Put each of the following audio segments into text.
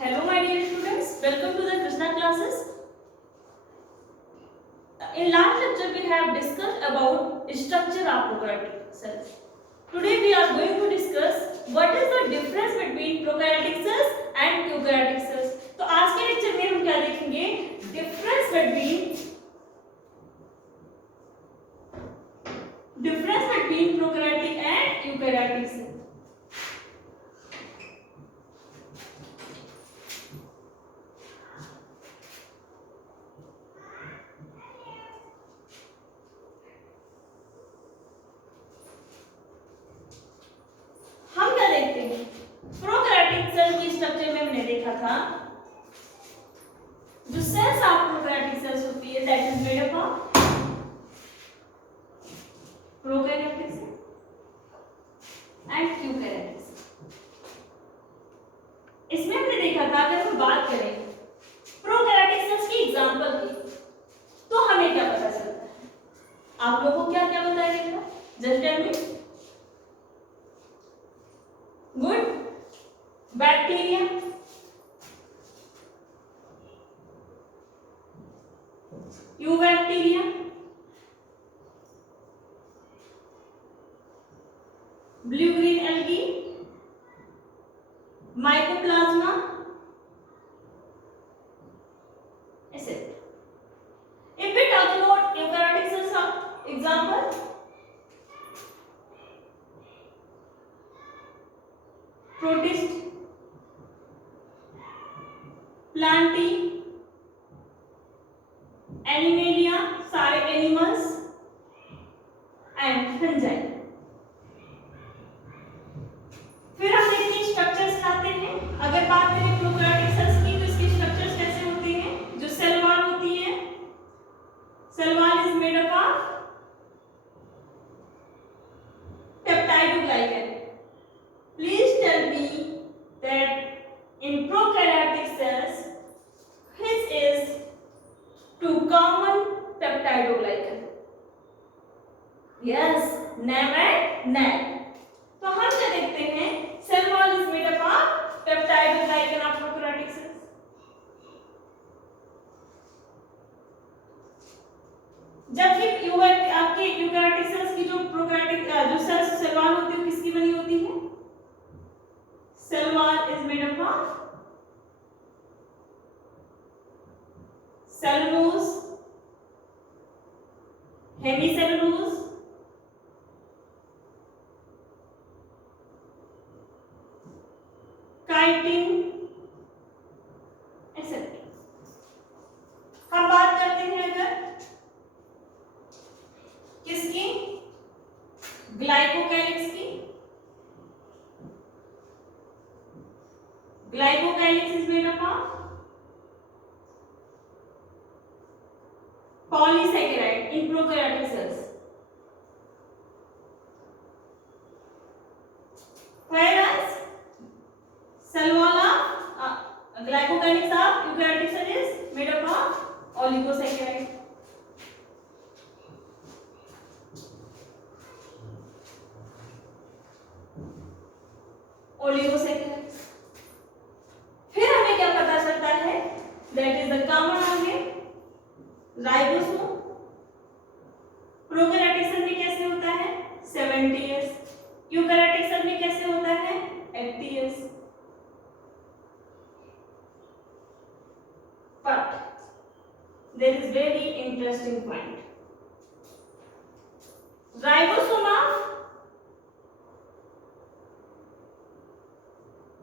Hello my dear students, welcome to the Krishna classes. In last lecture we have discussed about structure of prokaryotic cells. Today we are going to discuss what is the difference between prokaryotic cells and eukaryotic cells. तो आज के lecture में हम क्या देखेंगे? Difference between prokaryotic and eukaryotic cells. Prokaryotic cell की structure में हमने देखा था जो सेल्स ऑफ प्रोकैरियोटिक सेल्स होती है that is made up of prokaryotic cell and eukaryotic cell. इसमें हमने देखा था अगर हम बात करें प्रोकैरियोटिक सेल्स की एग्जांपल की तो हमें क्या पता चलता है? आप लोगों को क्या क्या बताया गया? Just tell me. Good bacteria, eubacteria, blue green algae, mycoplasma, ऐसे। If we talk about eukaryotic cells, example, protist, plantae, animalia, सारे एनिमल्स एंड फंजाई। फिर हम देखिए स्ट्रक्चर्स लाते हैं। अगर बात करें प्रोकैरियोटिक सेल्स की तो इसकी स्ट्रक्चर्स कैसे होते हैं? जो सेल वॉल होती है, cell wall is made up of peptidoglycan. Please tell me that in prokaryotic cells which is two common peptidoglycan? Yes, NAM and NAD. तो हम क्या देखते हैं? Cell wall is made up of peptidoglycan of prokaryotic cells. जबकि आपके eukaryotic cells की जो prokaryotic जो सेल वॉल होती है वो किसकी बनी होती है? Cell wall is made up of cellulose, hemicellulose, chitin, etc. हम बात करते हैं अगर किसकी? ग्लाइकोकैलिक्स की। Glycocalyx is made up of polysaccharide in prokaryotic cells, whereas cell wall of glycocalyx of eukaryotic cell is made up of oligosaccharide. Oligosaccharide. फिर हमें क्या पता चलता है? That is the common organ ribosome. Prokaryotic cell में कैसे होता है? 70s। यूकैरियोटिक सेल में कैसे होता है? 80s। But there is very interesting point. Ribosome of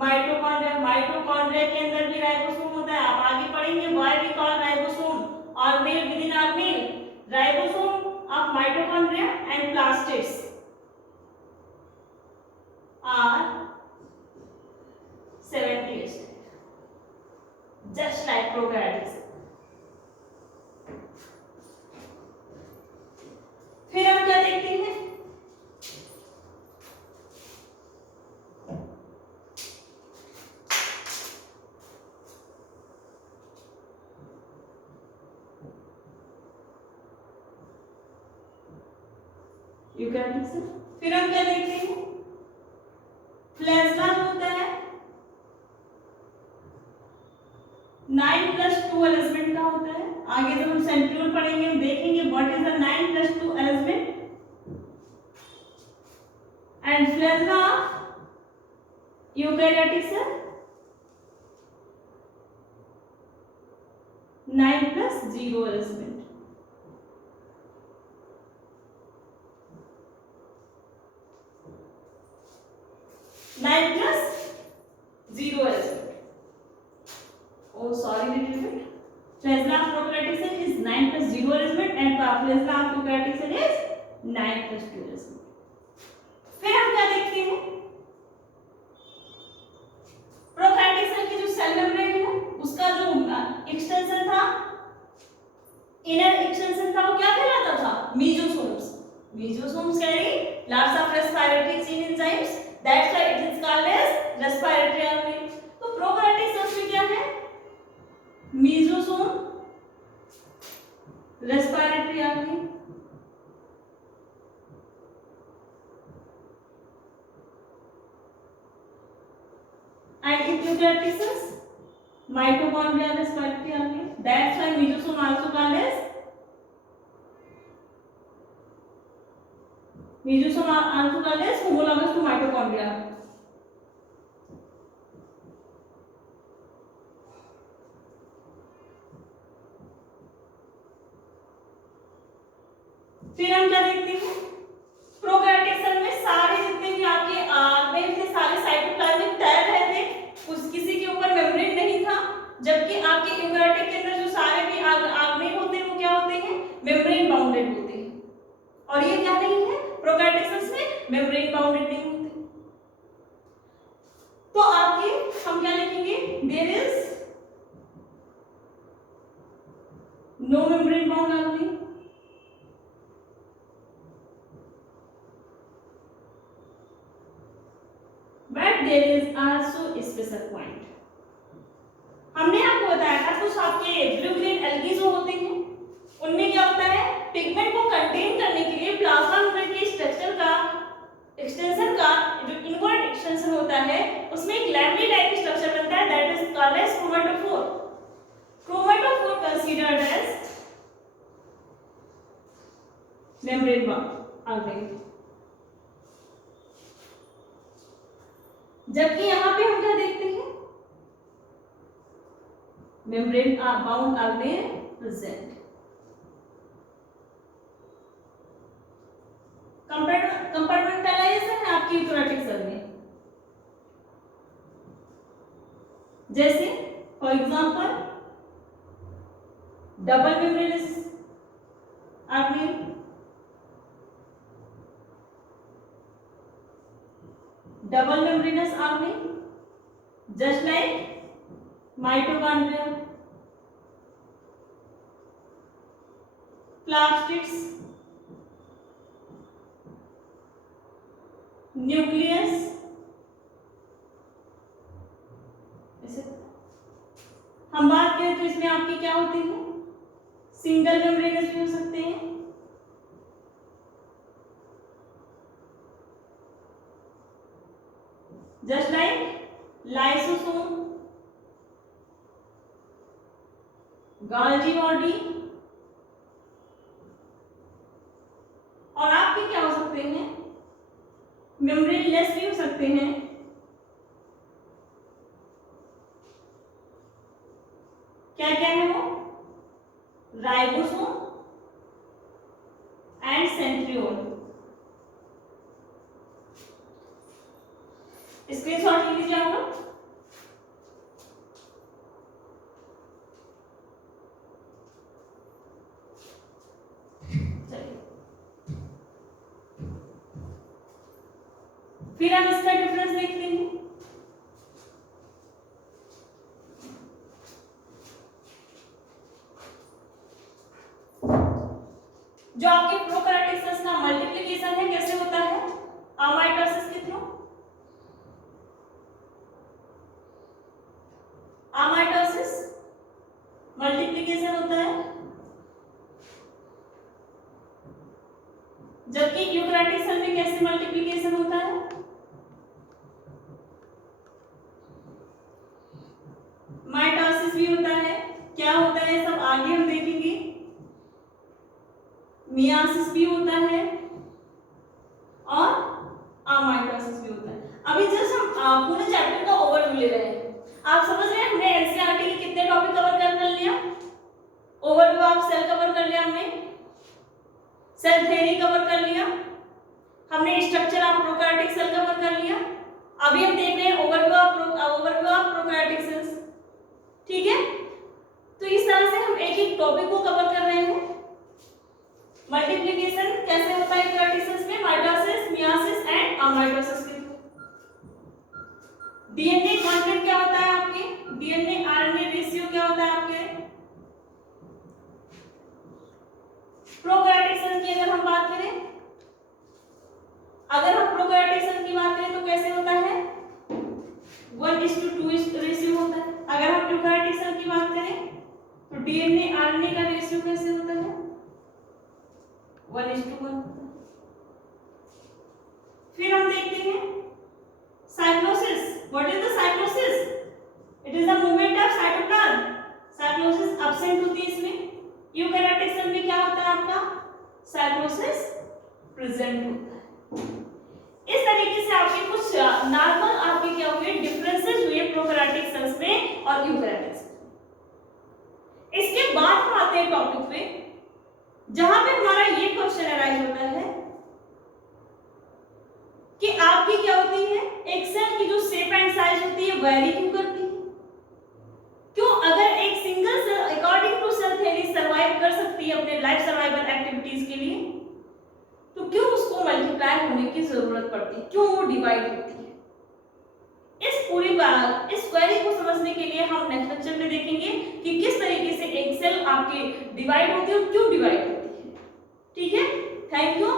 mitochondria के अंदर भी राइबोसोम होता है। आप आगे पढ़ेंगे why we call ribosome organelle within organelle. Ribosome of mitochondria and plastids are 70s, just like prokaryotic cell. फिर हम क्या देखते हैं? Eukaryotic cell. फिर हम क्या देखते हैं? फ्लैजमा होता है 9 प्लस 2 अरेंजमेंट का होता है। आगे जब हम सेंट्रियोल पढ़ेंगे हम देखेंगे what is the 9 plus 2 arrangement and flagella eukaryotic cell 9 plus 0 arrangement. Oh, sorry, little bit. Flagella of prokaryotic cell is 9 plus 0 arrangement and flagella of eukaryotic cell is 9 plus 2 arrangement. फिर हम क्या देखते हैं? Prokaryotic cell की जो cell membrane है उसका जो एक्सटेंशन था, इनर एक्सटेंशन था, वो क्या कहलाता था? मेसोसोम्स। Mesosomes carry lots of respiratory chain enzymes. That's why it is called as respiratory organ. तो प्रोकैरियोटिक सेल्स में क्या है? Mesosome, respiratory organ and eukaryotic cells mitochondria, respiratory organ. That's why mesosome also called as homologous to mitochondria. फिर हम क्या देखते हैं? Prokaryotic cell में सारे जितने भी आपके ऑर्गेन थे सारे साइटोप्लाज्मिक तैर रहे थे, उस किसी के ऊपर मेम्ब्रेन नहीं था। जबकि आपके यूकैरियोटिक के अंदर जो सारे भी ऑर्गेन होते हैं वो क्या होते हैं? मेम्ब्रेन बाउंडेड होते हैं। और ये क्या नहीं है? प्रोकैरियोटिक सेल्स में मेम्ब्रेन बाउंडेड नहीं होते। तो आपके हम क्या लिखेंगे? There is no membrane bound organ but there is also a special point. हमने आपको बताया था कुछ आपके ब्लू ग्रीन एल्गी जो होते हैं उनमें क्या होता है? पिगमेंट को कंटेन करने के लिए प्लाज्मा मेम्ब्रेन के स्ट्रक्चर का एक्सटेंशन का जो इनवर्ट एक्सटेंशन होता है उसमें एक लैमेली टाइप स्ट्रक्चर बनता है, that is called as chromatophore. Chromatophore considered as membrane organ. जबकि यहां पे हम क्या देखते हैं? Membrane bound organ present. Compartmentalization है आपकी यूकैरियोटिक सेल में. जैसे for example double membranous organ, double membranous organ just like mitochondria, plastids, nucleus. ऐसे हम बात करें तो इसमें आपके क्या होते हैं? सिंगल मेम्ब्रेनस भी हो सकते हैं, just like lysosome, Golgi body. और आपके क्या हो सकते हैं? मेम्ब्रेन लेस भी हो सकते हैं. क्या क्या है वो? Ribosome and centriole. स्क्रीनशॉट ले लीजिए आप लोग. चलिए फिर हम इसका डिफरेंस देखते हैं. जो आपके प्रोकैरियोटिक सेल्स का मल्टीप्लिकेशन है कैसे होता है? अमाइटोसिस के थ्रू. अमाइटोसिस मल्टीप्लिकेशन होता है, जबकि यूकैरियोटिक सेल में कैसे मल्टीप्लिकेशन होता है? माइटोसिस भी होता है क्या होता है सब आगे हम देखेंगे। मियासिस भी होता है और अमाइटोसिस भी होता है। अभी जस्ट हम पूरे चैप्टर का ओवरव्यू ले रहे हैं। आप समझ रहे हैं हमने एनसीईआरटी के कितने टॉपिक कवर कर लिया। ओवरव्यू आप सेल कवर कर लिया, हमने सेल थ्योरी कवर कर लिया, हमने structure of prokaryotic cell cover कर लिया। अभी हम देख रहे हैं ओवरव्यू ऑफ प्रोकैरियोटिक सेल्स। ठीक है, तो इस तरह से हम एक एक टॉपिक को कवर कर रहे हैं। मल्टीप्लिकेशन कैसे होता है यूकैरियोटिक सेल्स में, माइटोसिस, मियासिस एंड अमाइटोसिस के थ्रू। डीएनए कंटेंट क्या होता है आपके, डीएनए आरएनए रेशियो क्या होता है आपके। प्रोकैरियोटिक सेल की अगर हम बात करें, अगर हम प्रोकैरियोटिक सेल की बात करें तो कैसे होता है, 1:2 रेशियो होता है। अगर हम यूकैरियोटिक सेल की बात करें तो डीएनए आरएनए का रेशियो कैसे होता है, 1:1। फिर हम देखते हैं cyclosis. What is the cyclosis, it is the movement of cytoplasm. Cyclosis absent होती है इसमें। यूकैरियोटिक सेल में क्या होता है आपका, साइक्लोसिस प्रेजेंट होता है। इस तरीके से आपके कुछ नॉर्मल आपके क्या हुए, डिफरेंसेस हुए प्रोकैरियोटिक सेल्स में और यूकैरियोटिक सेल्स में। इसके बाद हम आते हैं टॉपिक पे जहां पे हमारा ये क्वेश्चन अराइज होता है कि आपकी क्या होती है, एक सेल की जो शेप एंड साइज होती है वेरी क्यों करती है। क्यों, अगर एक single cell according to cell theory survive कर सकती है अपने लाइफ सर्वाइवल एक्टिविटीज के लिए, तो क्यों उसको मल्टीप्लाई होने की जरूरत पड़ती है, क्यों वो डिवाइड होती है। इस पूरी बात, इस क्वेरी को समझने के लिए हम नेक्स्ट लेक्चर में देखेंगे कि किस तरीके से एक सेल आपके डिवाइड होती है और क्यों डिवाइड होती है। ठीक है, थैंक यू।